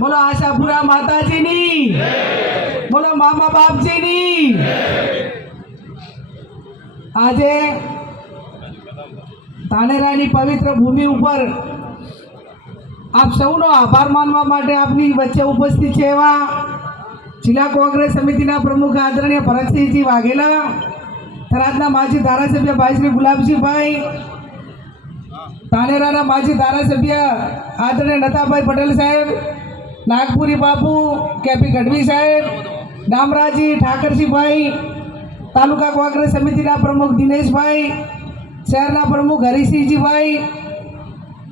बोलो आशापुरा माताजीनी, बोलो मामा बापजीनी। આજે ધાનેરાની પવિત્ર ભૂમિ ઉપર આપ સૌનો આભાર માનવા માટે આપની વચ્ચે ઉપસ્થિત છે એવા જિલ્લા કોંગ્રેસ સમિતિના પ્રમુખ આદરણીય ભરતસિંહજી વાઘેલા, થરાદના માજી ધારાસભ્ય ભાઈ શ્રી ગુલાબસિંહભાઈ, ધાનેરાના માજી ધારાસભ્ય આદરણીય નતાભાઈ પટેલ સાહેબ, નાગપુરી બાપુ, કેપી ગઢવી સાહેબ, ડામરાજી ઠાકરસિંહભાઈ, તાલુકા કોંગ્રેસ સમિતિના પ્રમુખ દિનેશભાઈ, શહેરના પ્રમુખ હરિસિંહજીભાઈ,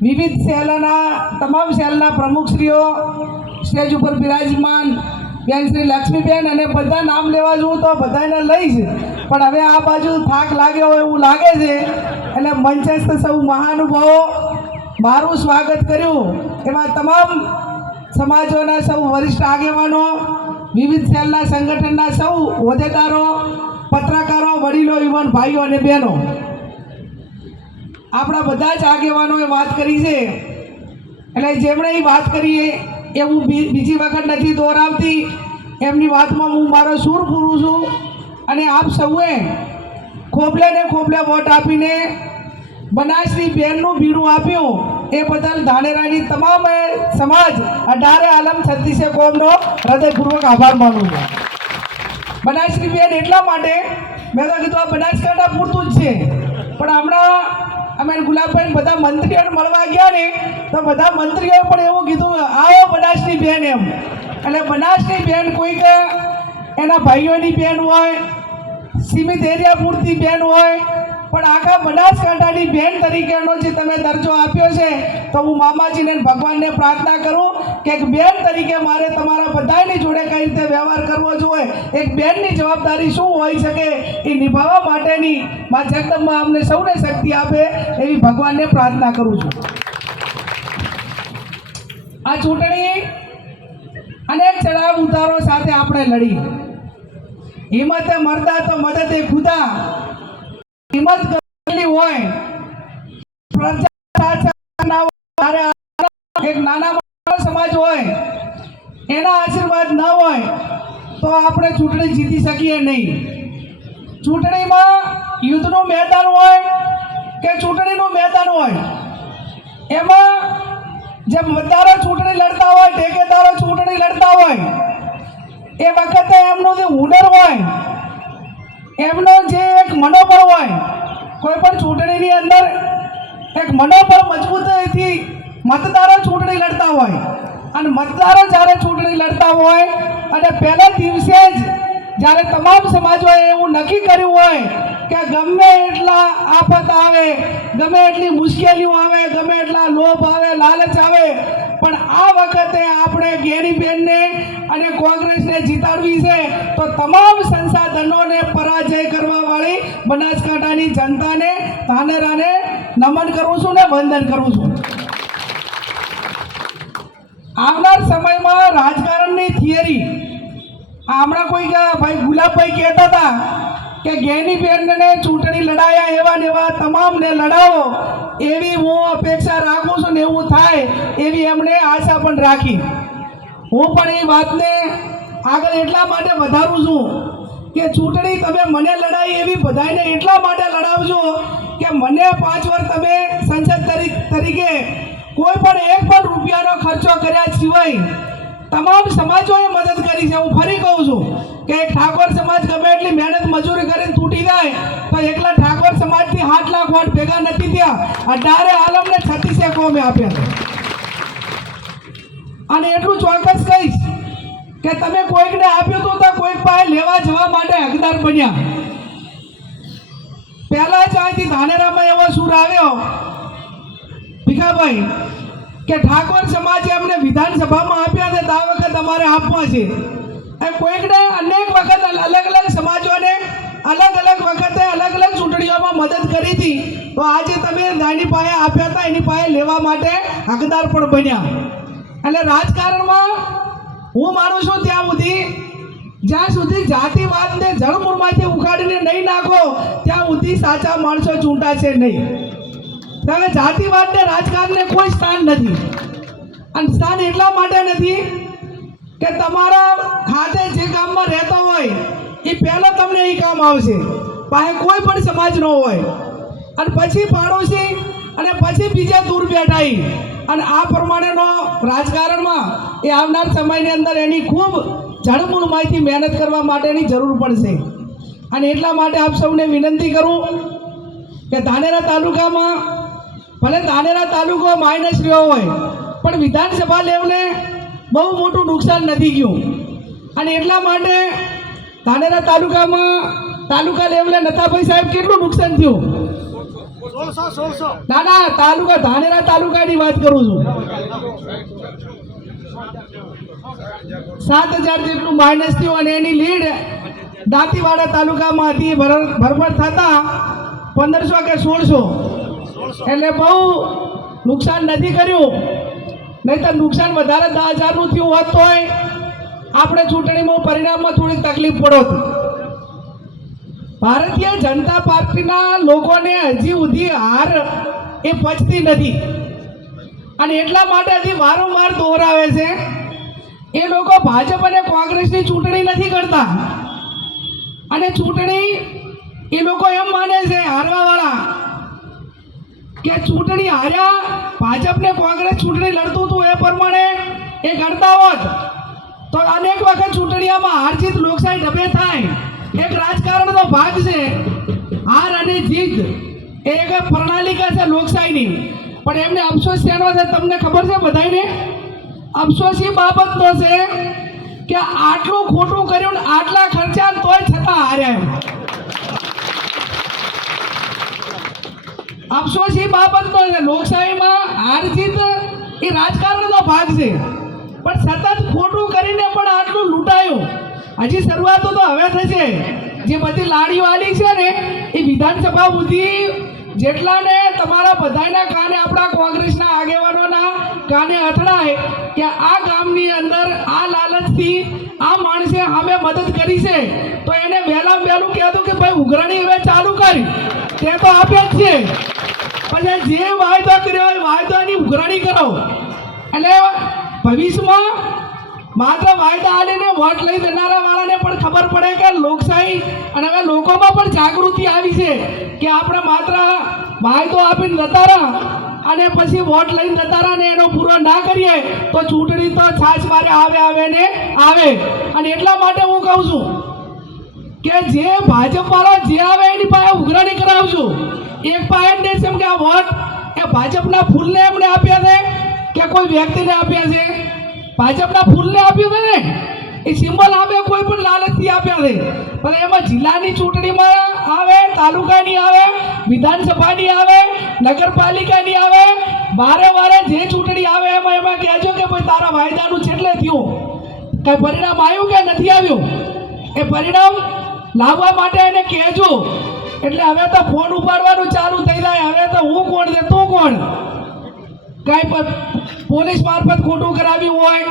વિવિધ શહેરના તમામ શહેરના પ્રમુખશ્રીઓ, સ્ટેજ ઉપર બિરાજમાન બેન શ્રી લક્ષ્મીબેન, અને બધા નામ લેવા જોઉં તો બધાને લઈશ, પણ હવે આ બાજુ થાક લાગ્યો હોય એવું લાગે છે, એટલે મંચસ્થ સૌ મહાનુભાવો મારું સ્વાગત કર્યું એવા તમામ સમાજોના સૌ વરિષ્ઠ આગેવાનો, વિવિધ શહેરના સંગઠનના સૌ હોદ્દેદારો, પત્રકારો, વડીલો, યુવાન ભાઈઓ અને બહેનો, આપણા બધા જ આગેવાનોએ વાત કરી છે, એટલે જેમણે એ વાત કરી એ હું બીજી વખત નથી દોહરાવતી, એમની વાતમાં હું મારો સૂર પૂરું છું, અને આપ સૌએ ખોબલે ને ખોબલે વોટ આપીને બનાસની બેનનું બીડું આપ્યું એ બદલ ધાનેરાની તમામ સમાજ 18 આલમ 36 કોમનો હૃદયપૂર્વક આભાર માનું છું। બનાસની બેન એટલા માટે મેં તો કીધું આ બનાસકાંઠા પૂરતું જ છે, પણ હમણાં અમે ગુલાબભાઈ બધા મંત્રીઓને મળવા ગયા ને તો બધા મંત્રીઓએ પણ એવું કીધું આવો બનાસની બેન એમ, એટલે બનાસની બેન કોઈક એના ભાઈઓની બેન હોય, સીમિત એરિયા પૂરતી બેન હોય, પણ આખા બનાસકાંઠાની બેન તરીકેનો જે તમે દરજ્જો આપ્યો છે તો હું મામાજીને ભગવાનને પ્રાર્થના કરું કે એક બેન તરીકે મારે તમારા બધાની જોડે કઈ રીતે વ્યવહાર કરવો જોઈએ, એક બેનની જવાબદારી શું હોઈ શકે એ નિભાવવા માટેની મા જગદંબા અમને સૌને શક્તિ આપે એવી ભગવાનને પ્રાર્થના કરું છું। આ ચૂંટણી અનેક ચડાવ ઉતારો સાથે આપણે લડી, હિંમતે મરદા તો મદદે ખુદા, હિંમત કરેલી હોય, એક નાના સમાજ હોય એના આશીર્વાદ ન હોય તો આપણે ચૂંટણી જીતી શકીએ નહીં। ચૂંટણીમાં યુદ્ધનું મેદાન હોય કે ચૂંટણીનું મેદાન હોય, એમાં જે મતદારો ચૂંટણી લડતા હોય, ઠેકેદારો ચૂંટણી લડતા હોય, એ વખતે એમનો જે હુનર હોય, એમનો જે એક મનોબળ હોય, કોઈ પણ ચૂંટણીની અંદર એક મનોબળ મજબૂતીથી મતદારો ચૂંટણી લડતા હોય, અને મતદારો જ્યારે ચૂંટણી લડતા હોય અને પહેલા દિવસે જ જ્યારે તમામ સમાજોએ એવું નક્કી કર્યું હોય કે ગમે એટલા આફત આવે, ગમે એટલી મુશ્કેલીઓ આવે, ગમે એટલા લોભ આવે, લાલચ આવે, પણ આ વખતે આપણે ગેરીબેનને અને કોંગ્રેસને જીતાડવી છે, તો તમામ સંસાધનોને પરાજય કરવાવાળી બનાસકાંઠાની જનતાને, ધાનેરાને નમન કરું છું ને વંદન કરું છું। આવનાર સમયમાં રાજકારણની થિયરી હમણાં કોઈ ભાઈ ગુલાબભાઈ કહેતા હતા કે ગેનીબેનને ચૂંટણી લડાયા એવા ને એવા તમામને લડાવો, એવી હું અપેક્ષા રાખું છું ને એવું થાય એવી એમણે આશા પણ રાખી। હું પણ એ વાતને આગળ એટલા માટે વધારું છું કે ચૂંટણી તમે મને લડાઈ એવી બધાને એટલા માટે લડાવજો કે મને 5 વર્ષ તમે સંસદ તરીકે કોઈ પણ એક પણ રૂપિયાનો ખર્ચો કર્યા સિવાય તમામ સમાજોએ મદદ કરી છે। હું ફરી કહું છું કે એક ઠાકોર સમાજ ગમે એટલી મહેનત મજૂરી કરીને તૂટી જાય તો એકલા ઠાકોર સમાજથી 8 લાખ વોટ ભેગા નથી થયા, 18 આલમને 36 કોમે આપ્યા। અને એટલું ચોક્કસ કહીશ કે તમે કોઈકને આપ્યું તો કોઈક પાસે લેવા જવા માટે હકદાર બન્યા। પહેલા જ અહીંથી ધાનેરામાં એવો સૂર આવ્યો ભીખાભાઈ કે ઠાકોર સમાજે અમને વિધાનસભામાં આપ્યા છે તો આ વખત અમારે આપવા છે, એમ કોઈકને અનેક વખત અલગ અલગ સમાજોને અલગ અલગ વખતે અલગ અલગ ચૂંટણીઓમાં મદદ કરી હતી, તો આજે તમે જેની પાસે આપ્યા હતા એની પાસે લેવા માટે હકદાર પણ બન્યા। એટલે રાજકારણમાં હું માનું છું ત્યાં સુધી જ્યાં સુધી જાતિવાદને જળમૂળમાંથી ઉખાડીને નહીં નાખો ત્યાં સુધી સાચા માણસો ચૂંટાશે નહીં। હવે જાતિવાદને રાજકારણને કોઈ સ્થાન નથી. અને સ્થાન એટલા માટે નથી કે તમારા હાથે જે ગામમાં રહેતા હોય એ પહેલાં તમને એ કામ આવશે, પાસે કોઈ પણ સમાજનો હોય, અને પછી પાડોશી અને પછી બીજા દૂર બેઠા. અને આ પ્રમાણેનો રાજકારણમાં એ આવનાર સમયની અંદર એની ખૂબ જળમૂળમાંથી મહેનત કરવા માટેની જરૂર પડશે. અને એટલા માટે આપ સૌને વિનંતી કરું કે ધાનેરા તાલુકામાં ભલે ધાનેરા તાલુકો માઇનસ રહ્યો હોય પણ વિધાનસભા લેવલે બહુ મોટું નુકસાન નથી ગયું. અને એટલા માટે ધાનેરા તાલુકામાં તાલુકા લેવલે નથાભાઈ સાહેબ કેટલું નુકસાન થયું? ના ના, તાલુકા ધાનેરા તાલુકાની વાત કરું છું. 7,000 જેટલું માઇનસ થયું. અને એની લીડ દાંતીવાડા તાલુકામાં હતી. ભરભર થતા 1500 કે 1600, એટલે બહુ નુકસાન નથી કર્યું. નહીં તો નુકસાન વધારે 10,000નું થયું હોત તોય આપણે ચૂંટણીમાં પરિણામમાં થોડી તકલીફ પડોત. ભારતીય જનતા પાર્ટીના લોકોને હજી સુધી હાર એ પચતી નથી. અને એટલા માટે હજી વારંવાર દોહરાવે છે એ લોકો ભાજપ અને કોંગ્રેસની ચૂંટણી નથી કરતા. અને ચૂંટણી એ લોકો એમ માને છે હારવાવાળા કે ચૂંટણી હાર્યા, ભાજપને કોંગ્રેસ ચૂંટણી લડતું હતું એ પ્રમાણે એ કરતા હોત તો અનેક વખત ચૂંટણીઓમાં હાર જીત લોકશાહી ડબે થાય. એક રાજકારણનો ભાગ છે હાર અને જીત, એ એક પ્રણાલિકા છે લોકશાહીની. પણ એમને અફસોસ શેનો છે તમને ખબર છે? બધાને અફસોસ એ બાબતનો છે કે આટલું ખોટું કર્યું ને આટલા ખર્ચા તોય છતાં હાર્યા. અફસોસ એ બાબતનો છે. લોકશાહીમાં હાર જીત એ રાજકારણનો ભાગ છે, પણ સતત ખોટું કરીને પણ આટલું લૂંટાયું. હજી શરૂઆતો તો હવે થશે. જે બધી લાડીઓ આલી છે ને એ વિધાનસભા સુધી જેટલાને તમારા બધાના કાને, આપણા કોંગ્રેસના આગેવાનોના કાને અથડાય કે આ ગામની અંદર આ લાલચથી આ માણસે અમે મદદ કરી છે તો એને વહેલા વહેલું કહેતું કે ભાઈ ઉઘરાણી હવે ચાલુ કરી, તે તો આપે જ છે. પછી જે વાયદો કર્યો હોય વાયદાની ઉઘરાણી કરો. એટલે ભવિષ્યમાં માત્ર વાયદા આલીને વોટ લઈ દેનારા વાળાને પણ ખબર પડે કે લોકશાહી અને હવે લોકોમાં પણ જાગૃતિ આવી છે કે આપણે માત્ર વાયદો આપીને જતા રહ્યા અને પછી વોટ લઈને જતા રહ્યા ને એનો પૂરો ના કરીએ તો ચૂંટણી તો છાછ મારે આવે ને આવે. અને એટલા માટે હું કહું છું કે જે ભાજપ વાળો જે આવે એની પાસે ઉઘરાણી કરાવજો. એક પાસે દેશ એમ કે આ વોટ એ ભાજપના ફૂલને એમણે આપ્યા છે કે કોઈ વ્યક્તિને આપ્યા છે? ભાજપના ફૂલને આપ્યું છે ને, એ સિમ્બોલ આપે કોઈ પણ લાલચથી આપ્યા છે. પણ એમાં જિલ્લાની ચૂંટણીમાં આવે, તાલુકાની આવે, વિધાનસભાની આવે, નગરપાલિકાની આવે, વારે વારે જે ચૂંટણી આવે એમાં કહેજો કે ભાઈ તારા વાયદાનું છેલ્લે થયું, કઈ પરિણામ આવ્યું કે નથી આવ્યું? એ પરિણામ લાવવા માટે એને કહેજો. એટલે હવે તો ફોન ઉપાડવાનું ચાલુ થઈ જાય. હવે તો હું કોણ છે તું કોણ? કઈ પોલીસ મારફત ખોટું કરાવ્યું હોય,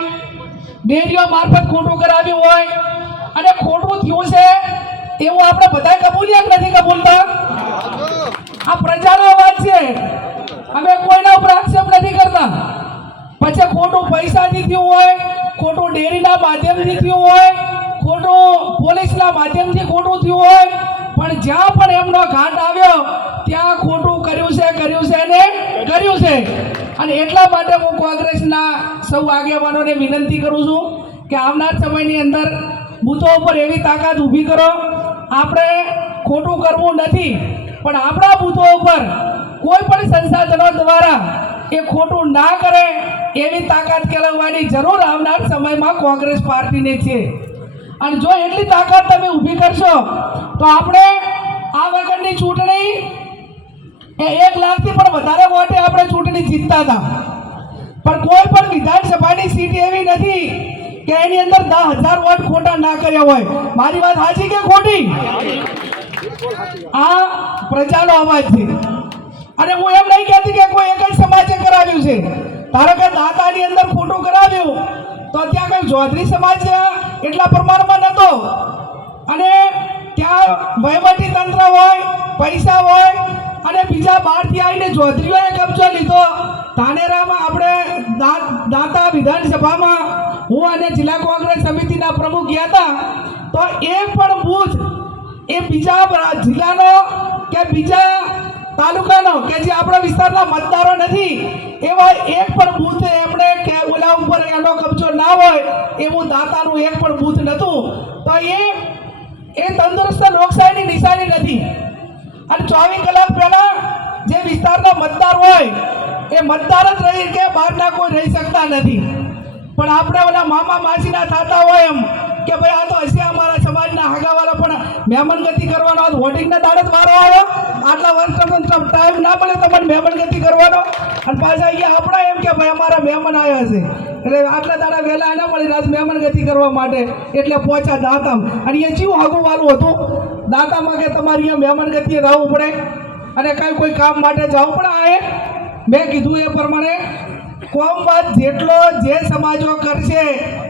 ડેરીઓ મારફત ખોટું કરાવ્યું હોય, અને ખોટું થયું છે એવું આપણે બધા કબૂલ્યા નથી કબૂલતા? આ પ્રજાનો અવાજ છે, અમે કોઈના ઉપર આક્ષેપ નથી કરતા. પછી ખોટું પૈસાથી થયું હોય, ખોટું ડેરીના માધ્યમથી થયું હોય, ખોટું પોલીસના માધ્યમથી ખોટું થયું હોય, પણ જ્યાં પણ એમનો ઘાટ આવ્યો ત્યાં ખોટું કર્યું છે ને કર્યું છે. અને એટલા માટે હું કોંગ્રેસના સૌ આગેવાનોને વિનંતી કરું છું કે આવનાર સમયની અંદર બૂથો ઉપર એવી તાકાત ઊભી કરો. આપણે ખોટું કરવું નથી, પણ આપણા બૂથો ઉપર કોઈ પણ સંસાધનો દ્વારા એ ખોટું ના કરે એવી તાકાત કેળવવાની જરૂર આવનાર સમયમાં કોંગ્રેસ પાર્ટીને છે. અને જો એટલી તાકાત તમે ઊભી કરશો તો આપણે આ વખતની ચૂંટણી એ 1 લાખથી પણ વધારે વોટે આપણે ચૂંટણી જીતતા હતા. પણ કોઈ પણ વિધાનસભાની સીટ એવી નથી કે એની અંદર 10,000 વોટ ખોટા ના કર્યા હોય. મારી વાત સાચી કે ખોટી? આ પ્રજાનો અવાજ છે. અને હું એમ નહીં કહેતી કે કોઈ એક જ સમાજે કરાવ્યું છે. ધારો કે દાતાની અંદર ખોટું કરાવ્યું તો ત્યાં કંઈ ચૌધરી સમાજ એટલા પ્રમાણમાં નહોતો, અને ત્યાં વહીવટી તંત્ર હોય, પૈસા હોય, અને બીજા બહારથી આવીને ચૌધરીઓએ કબજો લીધો. ધાનેરામાં આપણે દાંતા વિધાનસભામાં હું અને જિલ્લા કોંગ્રેસ સમિતિના પ્રમુખ ગયા હતા, તો એક પણ બૂથ એ બીજા જિલ્લાનો કે બીજા તાલુકાનો કે જે આપણા વિસ્તારના મતદારો નથી એવા એક પણ બૂથ એમણે કે ઓલા ઉપર એનો કબજો ના હોય એવું દાતાનું એક પણ બૂથ નહોતું. તો એ તંદુરસ્ત લોકશાહીની નિશાની નથી. અને 24 કલાક પહેલા જે વિસ્તારના મતદાર હોય એ મતદાર જ રહી કે બહારના કોઈ રહી શકતા નથી. પણ આપણે ઓલા મામા માસીના થતા હોય એમ કે ભાઈ આ તો હશે અમારા સમાજના હગાવાળા, પણ મહેમાનગતિ કરવાનો આ વોટિંગના દાડે જ વારો આવ્યો, આટલા વર્ષ ટાઈમ ના મળે તમને મહેમાનગતિ કરવાનો, અને પાછા અહીંયા આપણા એમ કે ભાઈ અમારા મહેમાન આવ્યા છે એટલે આટલા દાડા વહેલા ના મળી રાત મહેમાનગતિ કરવા માટે એટલે પહોંચ્યા દાંતામ. અને એ ચીવું હગું વાલું હતું દાંતામાં કે તમારે અહીંયા મહેમાનગતિએ જવું પડે અને કાંઈ કોઈ કામ માટે જવું પડે. આ મેં કીધું એ પ્રમાણે કોમવાદ જેટલો જે સમાજો કરશે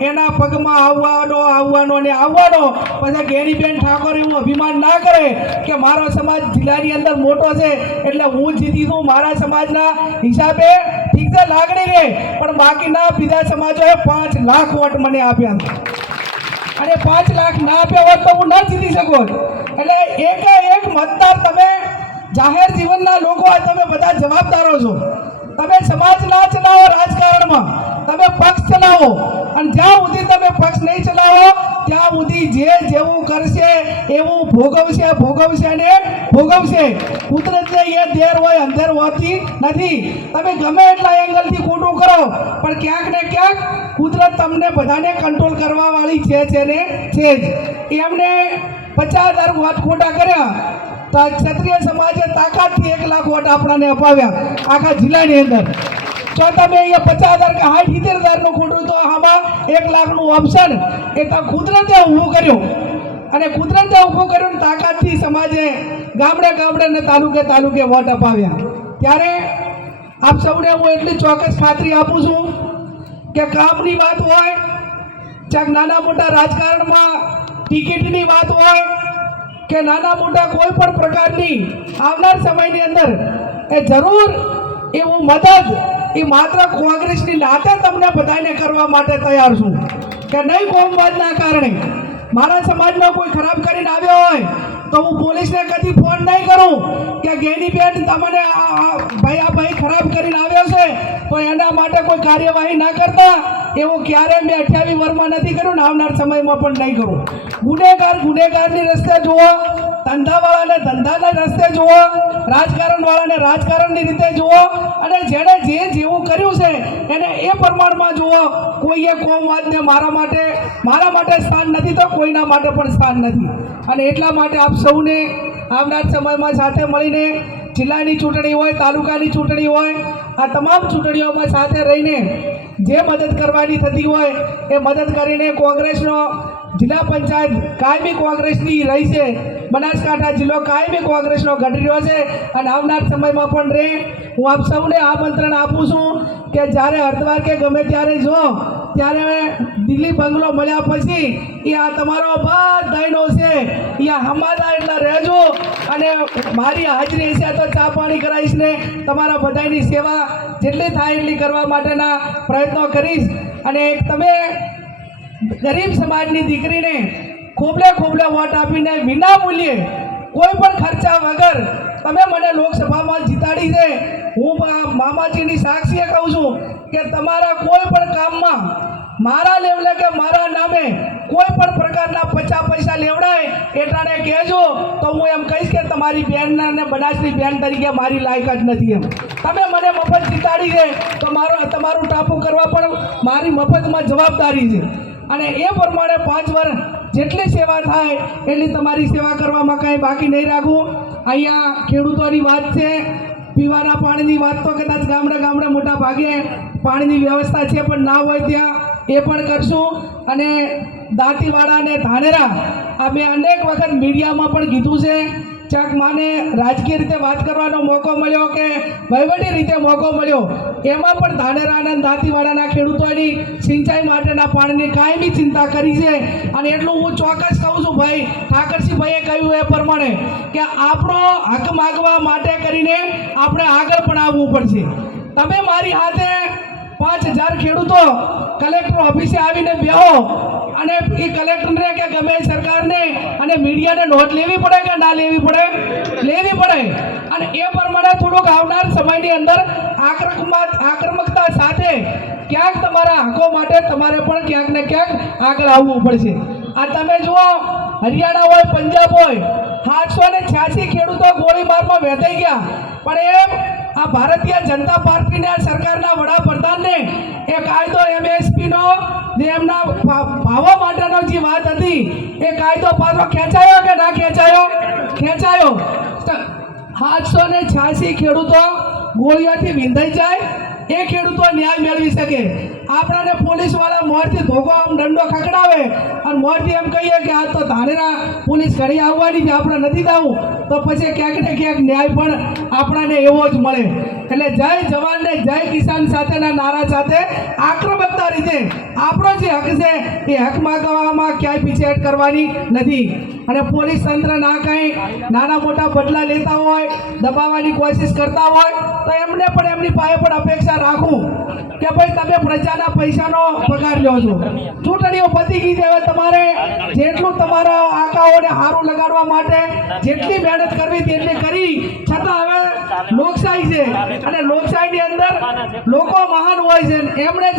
એના પગમાં આવવાનો ને આવવાનો. પછી ગેરીબેન ઠાકોર એવું અભિમાન ના કરે કે મારો સમાજ જિલ્લાની અંદર મોટો છે એટલે હું જીતી છું મારા સમાજના હિસાબે. ઠીક છે લાગણી રે, પણ બાકીના બીજા સમાજોએ 5 લાખ વોટ મને આપ્યા અને 5 લાખ ના આપ્યા હોત તો હું ન જીતી શકું. એટલે એક મતદાર તમે જાહેર જીવનના લોકો તમે બધા જવાબદારો છો. તમે સમાજ ના ચલાવો, રાજકારણમાં તમે પક્ષ ચલાવો, અને જ્યાં સુધી તમે પક્ષ નહીં ચલાવો ત્યાં સુધી જે જેવું કરશે એવું ભોગવશે ને ભોગવશે. કુદરતને એ દેર હોય અંધેર હોતી નથી. તમે ગમે એટલા એંગલથી ખોટું કરો પણ ક્યાંક ને ક્યાંક કુદરત તમને બધાને કંટ્રોલ કરવા વાળી છે ને છે જ. એમને 50,000 વોટ ખોટા કર્યા તો ક્ષત્રિય સમાજે તાકાતથી 1 લાખ વોટ આપણાને અપાવ્યા આખા જિલ્લાની અંદર. જો તમે અહીંયા 50,000 કે 70,000નું ખોટું તો આમાં 1 લાખનું ઓપ્શન એ તો કુદરતે ઊભું કર્યું. અને કુદરતે ઊભું કર્યું તાકાતથી સમાજે ગામડે ને તાલુકે વોટ અપાવ્યા. ત્યારે આપ સૌને હું એટલી ચોક્કસ ખાતરી આપું છું કે કામની વાત હોય, ચાક નાના મોટા રાજકારણમાં ટિકિટની વાત હોય કે નાના મોટા કોઈ પણ પ્રકારની આવનાર સમયની અંદર એ જરૂર એવું મદદ એ માત્ર કોંગ્રેસની નાતે તમને બધાને કરવા માટે તૈયાર છું કે નહીં કોમવાદના કારણે મારા સમાજનો કોઈ ખરાબ કરીને આવ્યો હોય તો હું પોલીસને કદી ફોન નહીં કરું કે ગેનીબેન તમને ભાઈ ખરાબ કરીને આવ્યો છે તો એના માટે કોઈ કાર્યવાહી ના કરતા એવું ક્યારે મેં 28 વર્ષમાં નથી કર્યું ને આવનાર સમયમાં પણ નહીં કરું. ગુનેગારની રસ્તે જુઓ, ધંધાવાળાને ધંધાના રસ્તે જુઓ, રાજકારણવાળાને રાજકારણની રીતે જુઓ, અને જેણે જેવું કર્યું છે એને એ પ્રમાણમાં જુઓ. કોઈએ કોમવાદને મારા માટે સ્થાન નથી તો કોઈના માટે પણ સ્થાન નથી. અને એટલા માટે આપ સૌને આવનાર સમયમાં સાથે મળીને જિલ્લાની ચૂંટણી હોય, તાલુકાની ચૂંટણી હોય, આ તમામ ચૂંટણીઓમાં સાથે રહીને જે મદદ કરવાની થતી હોય એ મદદ કરીને કોંગ્રેસનો જિલ્લા પંચાયત કાયમી કોંગ્રેસની રહી છે. બનાસકાંઠા જિલ્લો કાયમી કોંગ્રેસનો ગઢ રહ્યો છે અને આવનાર સમયમાં પણ રહે. હું આપ સૌને આમંત્રણ આપું છું કે જ્યારે હરિદ્વાર કે ગમે ત્યારે જો ત્યારે દિલ્હી બંગલો મળ્યા પછી એ આ તમારો બધાનો છે એ હમાદા એટલે રહેજો. અને મારી હાજરી હશે તો ચા પાણી કરાવીશ ને તમારા બધાની સેવા જેટલી થાય એટલી કરવા માટેના પ્રયત્નો કરીશ. અને તમે ગરીબ સમાજની દીકરીને ખોબલે વોટ આપીને વિના મૂલ્યે કોઈ પણ ખર્ચા વગર તમે મને લોકસભામાં જીતાડી છે. હું મામાજીની સાક્ષીએ કહું છું કે તમારા કોઈ પણ કામમાં મારા લેવલે કે મારા નામે કોઈ પણ પ્રકારના 50 પૈસા લેવડાય એટલાને કહેજો તો હું એમ કહીશ કે તમારી બહેનના અને બનાસની બહેન તરીકે મારી લાયકાત નથી. એમ તમે મને મફત જીતાડી છે તો તમારું ટાપુ કરવા પણ મારી મફતમાં જવાબદારી છે. અને એ પ્રમાણે 5 વર્ષ જેટલી સેવા થાય એટલી તમારી સેવા કરવામાં કાંઈ બાકી નહીં રાખવું. અહીંયા ખેડૂતોની વાત છે, પીવાના પાણીની વાત તો કદાચ ગામડે મોટા ભાગે પાણીની વ્યવસ્થા છે પણ ના હોય ત્યાં એ પણ કરશું. અને દાંતીવાડા અને ધાનેરા આ મેં અનેક વખત મીડિયામાં પણ કીધું છે ચાક માને રાજકીય રીતે વાત કરવાનો મોકો મળ્યો કે વહીવટી રીતે મોકો મળ્યો, એમાં પણ ધાનેરા અને દાંતીવાડાના ખેડૂતોની સિંચાઈ માટેના પાણીની કાયમી ચિંતા કરી છે. અને એટલું હું ચોક્કસ કહું છું ભાઈ ઠાકરસિંહભાઈએ કહ્યું એ પ્રમાણે કે આપણો હક માગવા માટે કરીને આપણે આગળ પણ આવવું પડશે. તમે મારી હાથે 5000 ખેડૂતો કલેક્ટર ઓફિસે આવીને બેહો અને એ કલેક્ટરને કે ગમે સરકારને અને મીડિયાને નોંધ લેવી પડે કે ના લેવી પડે? લેવી પડે. અને એ પ્રમાણે થોડુંક આવનાર સમયની અંદર આક્રમકતા સાથે ક્યાંક તમારા હકો માટે તમારે પણ ક્યાંક ને ક્યાંક આગળ આવવું પડશે. આ તમે જુઓ, હરિયાણા હોય, પંજાબ હોય, 786 ખેડૂતો ગોળીબારમાં વેચાઈ ગયા, પણ આ ભારતીય જનતા પાર્ટીના સરકારના વડાપ્રધાનને એ કાયદો MSPનો જે એમના ભાવો માટેનો જે વાત હતી એ કાયદો પાછો ખેંચાયો કે ના ખેંચાયો? ખેંચાયો. 786 ખેડૂતો ગોળીઓથી વિંધાઈ જાય, એ ખેડૂતો ન્યાય મેળવી શકે. આપણાને પોલીસવાળા મોરથી ધોકો આમ દંડો ખકડાવે અને મોરથી એમ કહીએ કે આ તો ધાનેરા પોલીસ ઘડી આવવાની છે, આપણે નથી જવું, તો પછી ક્યાંક ને ક્યાંક ન્યાય પણ આપણાને એવો જ મળે. એટલે જય જવાન ને જય કિસાન સાથેના નારા સાથે આક્રમકતા રીતે આપણો જે હક છે એ હક માગવામાં ક્યાંય પીછેહટ કરવાની નથી. અને પોલીસ તંત્ર ના કંઈ નાના મોટા બદલા લેતા હોય, દબાવવાની કોશિશ કરતા હોય, તો એમને પણ એમની પાસે પણ અપેક્ષા રાખું કે ભાઈ તમે પ્રજાના પૈસાનો પગાર લો છો, ચૂંટણીઓ પતી ગઈ છે, હવે તમારે જેટલું તમારા આંકાઓને સારું લગાડવા માટે જેટલી મહેનત કરવી તેટલી કરી, છતાં હવે લોકશાહી છે અને લોકશાહીની અંદર લોકો મહાન હોય છે. એમણે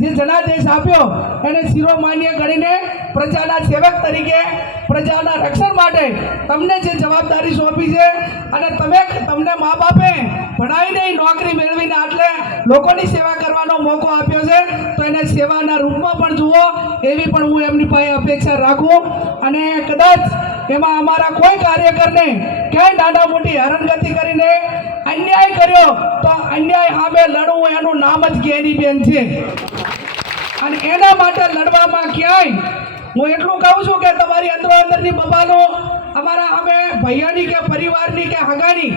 જે જનાદેશ આપ્યો એને શિરોમાન્ય ગણીને પ્રજાના સેવક તરીકે પ્રજાના રક્ષણ માટે તમને જે જવાબદારી સોંપી છે અને તમને મા બાપે ભણાવીને નોકરી મેળવીને આટલે લોકોની સેવા કરવાનો મોકો આપ્યો છે, તો એને સેવાના રૂપમાં પણ જુઓ એવી પણ હું એમની પાસે અપેક્ષા રાખું. અને કદાચ એમાં અમારા કોઈ કાર્યકરને ક્યાંય નાના મોટી હેરાનગતિ કરીને અન્યાય કર્યો તો અન્યાય સામે લડવું એનું નામ જ જ્ઞાનીબેન છે. અને એના માટે લડવામાં ક્યાંય હું એટલું કહું છું કે તમારી અંદરની બબાલો અમારા અમે ભાઈઓની કે પરિવારની કે હગાની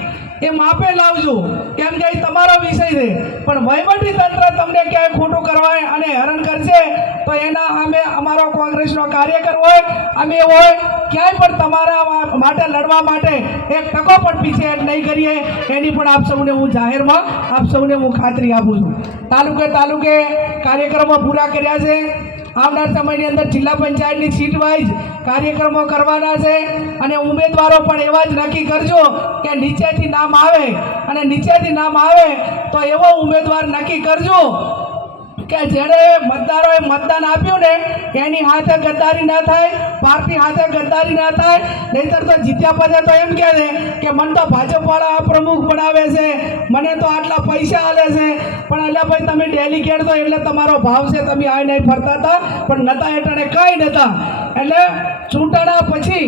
એ માપે લાવજો, કેમ કે તમારો વિષય છે. પણ વહીવટી તંત્ર તમને ક્યાંય ખોટું કરવાય અને હેરાન કરશે તો એના અમે અમારો કોંગ્રેસનો કાર્યકર હોય, અમે હોય, ક્યાંય પણ તમારા માટે લડવા માટે એક ટકો પણ પીછેહટ નહીં કરીએ એની પણ આપ સૌને હું જાહેરમાં આપ સૌને હું ખાતરી આપું છું. તાલુકે કાર્યક્રમો પૂરા કર્યા છે. આવનાર સમયની અંદર જિલ્લા પંચાયતની સીટ વાઇઝ કાર્યક્રમો કરવાના છે અને ઉમેદવારો પણ એવા જ નક્કી કરજો કે નીચેથી નામ આવે, અને નીચેથી નામ આવે તો એવો ઉમેદવાર નક્કી કરજો કે જેણે મતદારોએ મતદાન આપ્યું ને એની હાથે ગદ્દારી ના થાય, પાર્ટી હાથે ગદ્દારી ના થાય. નહીંતર તો જીત્યા પછી તો એમ કહે છે કે મને તો ભાજપવાળા પ્રમુખ બનાવે છે, મને તો આટલા પૈસા આલે છે. પણ એટલે ભાઈ તમે ડેલિગેટ તો એટલે તમારો ભાવ છે, તમે આ નહીં ફરતા હતા પણ નતા એટલે કંઈ નતા. એટલે ચૂંટણા પછી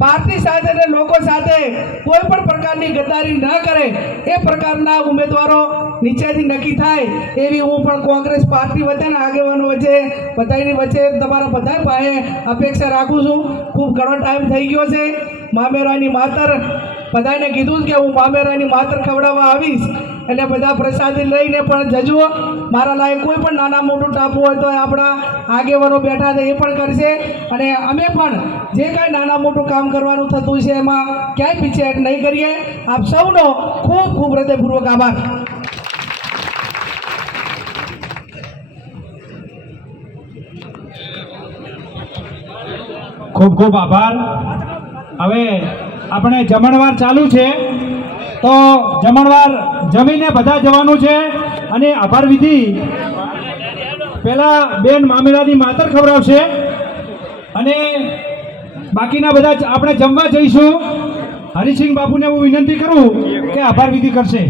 પાર્ટી સાથે ને લોકો સાથે કોઈ પણ પ્રકારની ગદ્દારી ન કરે એ પ્રકારના ઉમેદવારો નીચેથી નક્કી થાય એવી હું પણ કોંગ્રેસ પાર્ટી વચ્ચેના આગેવાનો વચ્ચે બધાની વચ્ચે તમારા બધા પાસે અપેક્ષા રાખું છું. ખૂબ ઘણો ટાઈમ થઈ ગયો છે. મામેરાની માતર બધાને કીધું કે હું મામેરાની માતર ખવડાવવા આવીશ, એટલે બધા પ્રસાદી લઈને પણ જજો. મારા લાયક કોઈ પણ નાના મોટું ટાપુ હોય તો આપણા આગેવાનો બેઠા છે એ પણ કરશે. અને અમે પણ જે કાંઈ નાના મોટું કામ કરવાનું થતું છે એમાં ક્યાંય પીછેહટ નહીં કરીએ. આપ સૌનો ખૂબ ખૂબ હૃદયપૂર્વક આભાર. ખૂબ ખૂબ આભાર. હવે આપણે જમણવાર ચાલુ છે, તો જમણવાર જમીને બધા જવાનું છે. અને આભાર વિધિ પહેલા બેન મામેરાની માતર ખવડાવશે અને બાકીના બધા આપણે જમવા જઈશું. હરિસિંહ બાપુને હું વિનંતી કરું કે આભાર વિધિ કરશે.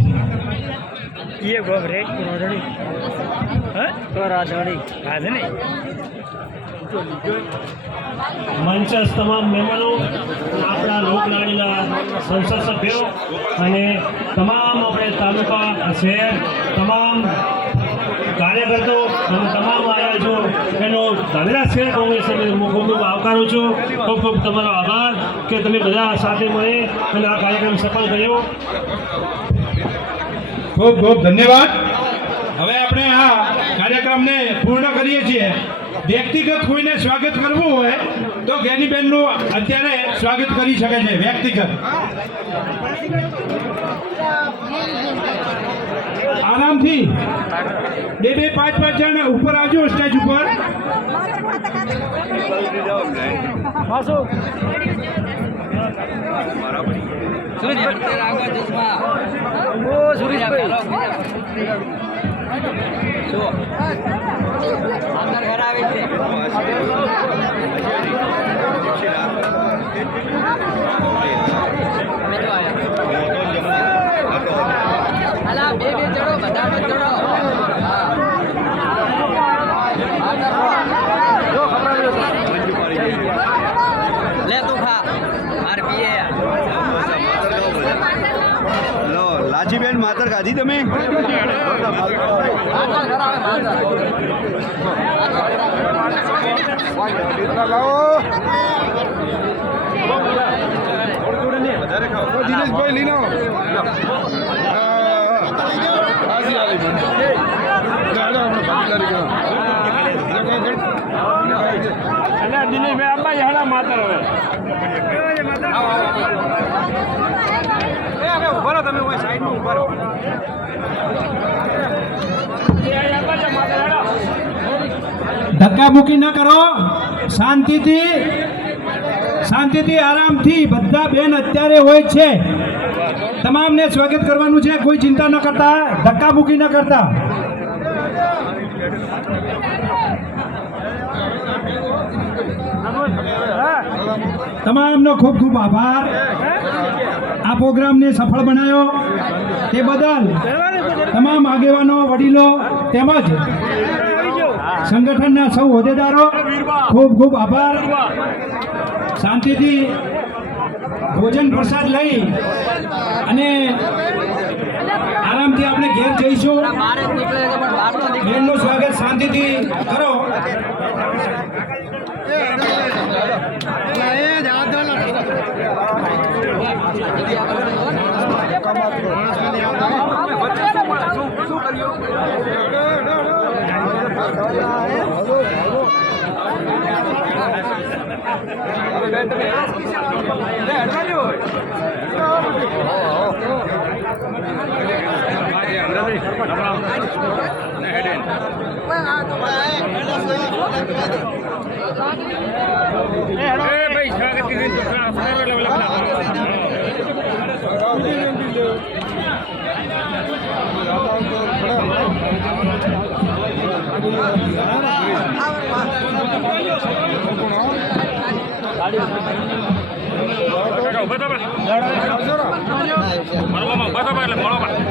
મંચસ્થ તમામ મહેમાનો, આપણા લોકલાડીના સંસદ સભ્યો અને તમામ આપણે તાલુકા શહેર તમામ કાર્યકર્તાઓ અને તમામ આયોજકો એનો ધનરાજ છે હું એ સમય ખૂબ આવકારું છું. ખૂબ ખૂબ તમારો આભાર કે તમે બધા સાથે મળી અને આ કાર્યક્રમ સફળ કર્યો. ખૂબ ખૂબ ધન્યવાદ. હવે આપણે આ કાર્યક્રમને પૂર્ણ કરીએ છીએ. વ્યક્તિગત કોઈને સ્વાગત કરવું હોય તો જ્ઞાનીબેનનું અત્યારે સ્વાગત કરી શકે છે વ્યક્તિગત. આરામથી 2-2, 5-5 જણ ઉપર આવજો સ્ટેજ ઉપર. ले तू खा मार पिए લો લાજીબેન માતર ખાધી તમે? દિનેશભાઈ લઈ લો. દિનેશભાઈ આંબા યાડા માતર હવે ધક્કા મૂકી ન કરો. શાંતિથી આરામથી બધા બેન અત્યારે હોય છે. તમામને સ્વાગત કરવાનું છે. કોઈ ચિંતા ન કરતા, ધક્કા મૂકી ન કરતા. તમામનો ખૂબ ખૂબ આભાર. આ પ્રોગ્રામને સફળ બનાવ્યો તે બદલ તમામ આગેવાનો, વડીલો તેમજ સંગઠનના સૌ હોદ્દેદારો ખૂબ ખૂબ આભાર. શાંતિથી ભોજન પ્રસાદ લઈ અને આરામથી આપણે ઘેર જઈશું. બેનનું સ્વાગત શાંતિથી કરો. બરોબર